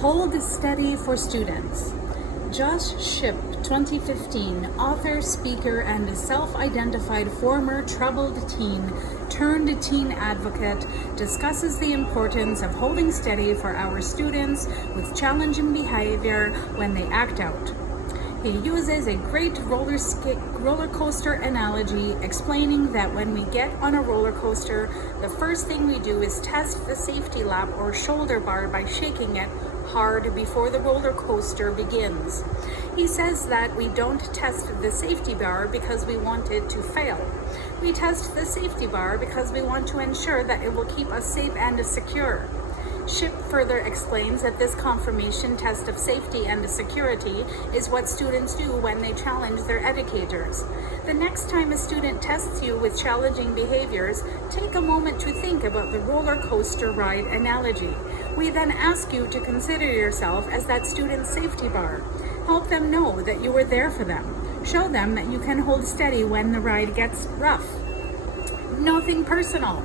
Hold Steady for Students. Josh Shipp, 2015, author, speaker, and self-identified former troubled teen turned teen advocate, discusses the importance of holding steady for our students with challenging behavior when they act out. He uses a great roller coaster analogy, explaining that when we get on a roller coaster, the first thing we do is test the safety lap or shoulder bar by shaking it hard before the roller coaster begins. He says that we don't test the safety bar because we want it to fail. We test the safety bar because we want to ensure that it will keep us safe and secure. Shipp further explains that this confirmation test of safety and security is what students do when they challenge their educators. The next time a student tests you with challenging behaviors, take a moment to think about the roller coaster ride analogy. We then ask you to consider yourself as that student's safety bar. Help them know that you are there for them. Show them that you can hold steady when the ride gets rough. Nothing personal.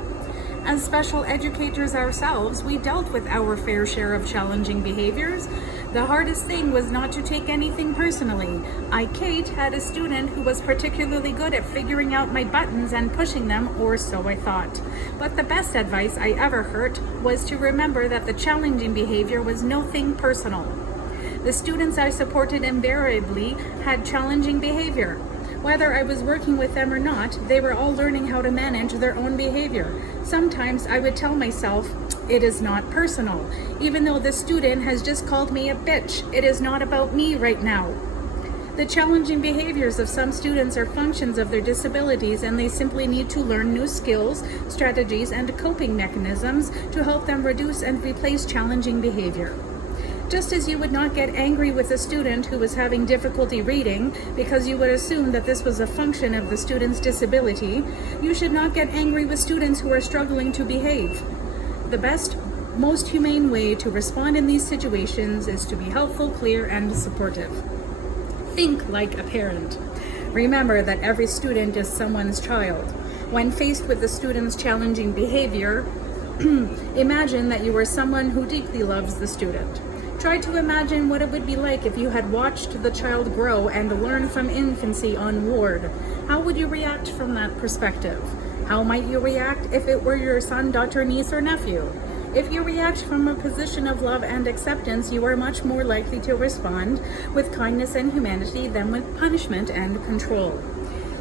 As special educators ourselves, we dealt with our fair share of challenging behaviors. The hardest thing was not to take anything personally. Kate, had a student who was particularly good at figuring out my buttons and pushing them, or so I thought. But the best advice I ever heard was to remember that the challenging behavior was nothing personal. The students I supported invariably had challenging behavior. Whether I was working with them or not, they were all learning how to manage their own behavior. Sometimes I would tell myself, it is not personal. Even though the student has just called me a bitch, it is not about me right now. The challenging behaviors of some students are functions of their disabilities, and they simply need to learn new skills, strategies, and coping mechanisms to help them reduce and replace challenging behavior. Just as you would not get angry with a student who was having difficulty reading because you would assume that this was a function of the student's disability, you should not get angry with students who are struggling to behave. The best, most humane way to respond in these situations is to be helpful, clear, and supportive. Think like a parent. Remember that every student is someone's child. When faced with the student's challenging behavior, imagine that you are someone who deeply loves the student. Try to imagine what it would be like if you had watched the child grow and learn from infancy on ward. How would you react from that perspective? How might you react if it were your son, daughter, niece, or nephew? If you react from a position of love and acceptance, you are much more likely to respond with kindness and humanity than with punishment and control.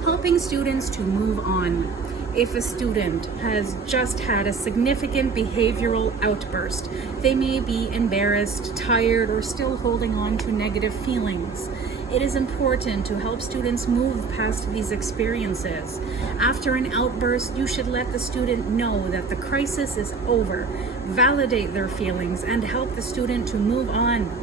Helping students to move on. If a student has just had a significant behavioral outburst, they may be embarrassed, tired, or still holding on to negative feelings. It is important to help students move past these experiences. After an outburst, you should let the student know that the crisis is over, validate their feelings, and help the student to move on.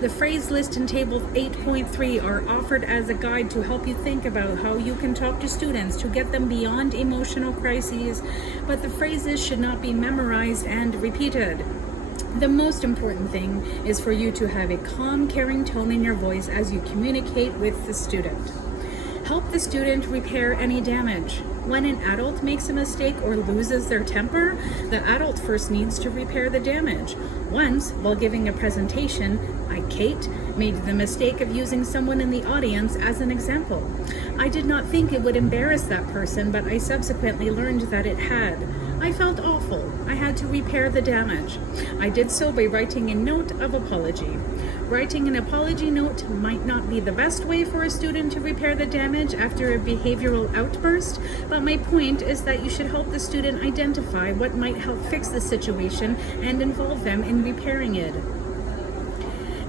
The phrase list in Table 8.3 are offered as a guide to help you think about how you can talk to students to get them beyond emotional crises, but the phrases should not be memorized and repeated. The most important thing is for you to have a calm, caring tone in your voice as you communicate with the student. Help the student repair any damage. When an adult makes a mistake or loses their temper, the adult first needs to repair the damage. Once, while giving a presentation, Kate, made the mistake of using someone in the audience as an example. I did not think it would embarrass that person, but I subsequently learned that it had. I felt awful. I had to repair the damage. I did so by writing a note of apology. Writing an apology note might not be the best way for a student to repair the damage after a behavioral outburst, but my point is that you should help the student identify what might help fix the situation and involve them in repairing it.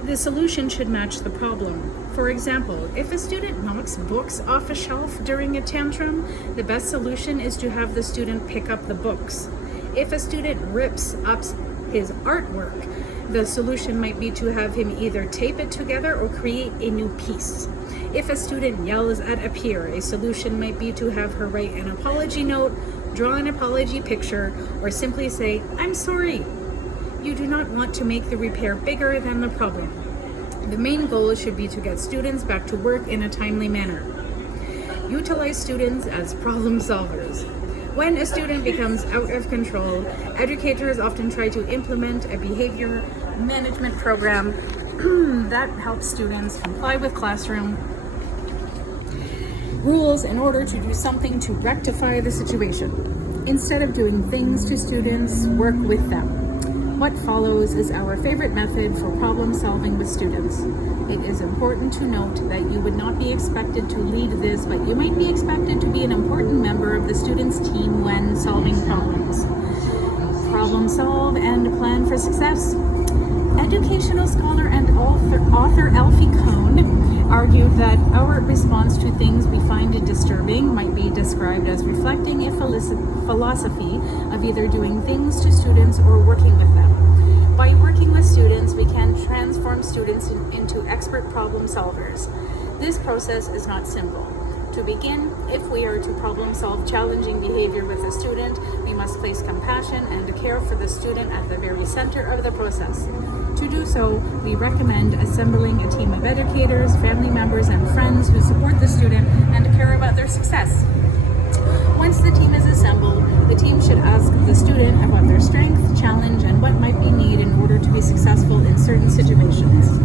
The solution should match the problem. For example, if a student knocks books off a shelf during a tantrum, the best solution is to have the student pick up the books. If a student rips up his artwork, the solution might be to have him either tape it together or create a new piece. If a student yells at a peer, a solution might be to have her write an apology note, draw an apology picture, or simply say, "I'm sorry." You do not want to make the repair bigger than the problem. The main goal should be to get students back to work in a timely manner. Utilize students as problem solvers. When a student becomes out of control, educators often try to implement a behavior management program that helps students comply with classroom rules in order to do something to rectify the situation. Instead of doing things to students, work with them. What follows is our favorite method for problem solving with students. It is important to note that you would not be expected to lead this, but you might be expected to be an important member of the students' team when solving problems. Problem solve and plan for success. Educational scholar and author Alfie Kohn argued that our response to things we find disturbing might be described as reflecting a philosophy of either doing things to students or working with them. By working with students, we can transform students into expert problem solvers. This process is not simple. To begin, if we are to problem solve challenging behavior with a student, we must place compassion and care for the student at the very center of the process. To do so, we recommend assembling a team of educators, family members, and friends who support the student and care about their success. Once the team is assembled, the team should ask the student about their strength, challenge, and what might be needed in order to be successful in certain situations.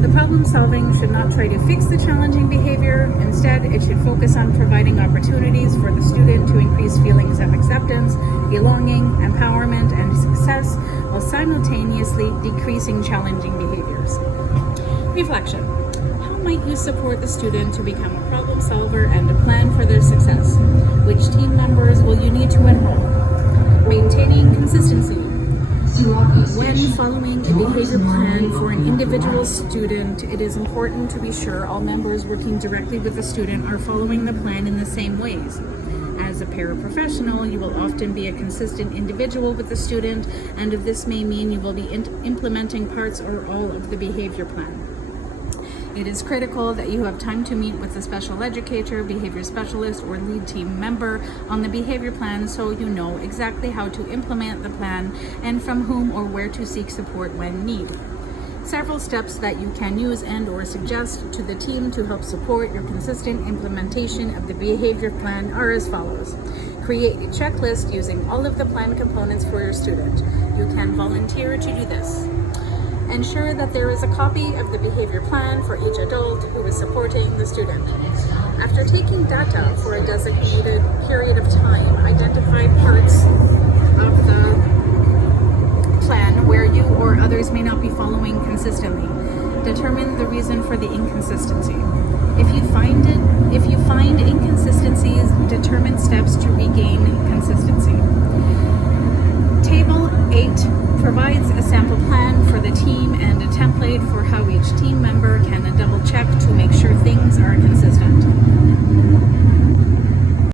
The problem solving should not try to fix the challenging behavior. Instead, it should focus on providing opportunities for the student to increase feelings of acceptance, belonging, empowerment, and success, while simultaneously decreasing challenging behaviors. Reflection. How might you support the student to become a problem solver and to plan for their success? Which team members will you need to enroll? Maintaining consistency. When following a behavior plan for an individual student, it is important to be sure all members working directly with the student are following the plan in the same ways. As a paraprofessional, you will often be a consistent individual with the student, and this may mean you will be implementing parts or all of the behavior plan. It is critical that you have time to meet with a special educator, behavior specialist, or lead team member on the behavior plan so you know exactly how to implement the plan and from whom or where to seek support when needed. Several steps that you can use and or suggest to the team to help support your consistent implementation of the behavior plan are as follows. Create a checklist using all of the plan components for your student. You can volunteer to do this. Ensure that there is a copy of the behavior plan for each adult who is supporting the student. After taking data for a designated period of time, identify parts of the plan where you or others may not be following consistently. Determine the reason for the inconsistency. If you find inconsistencies, determine steps to regain consistency. Table 8 provides a sample plan for the team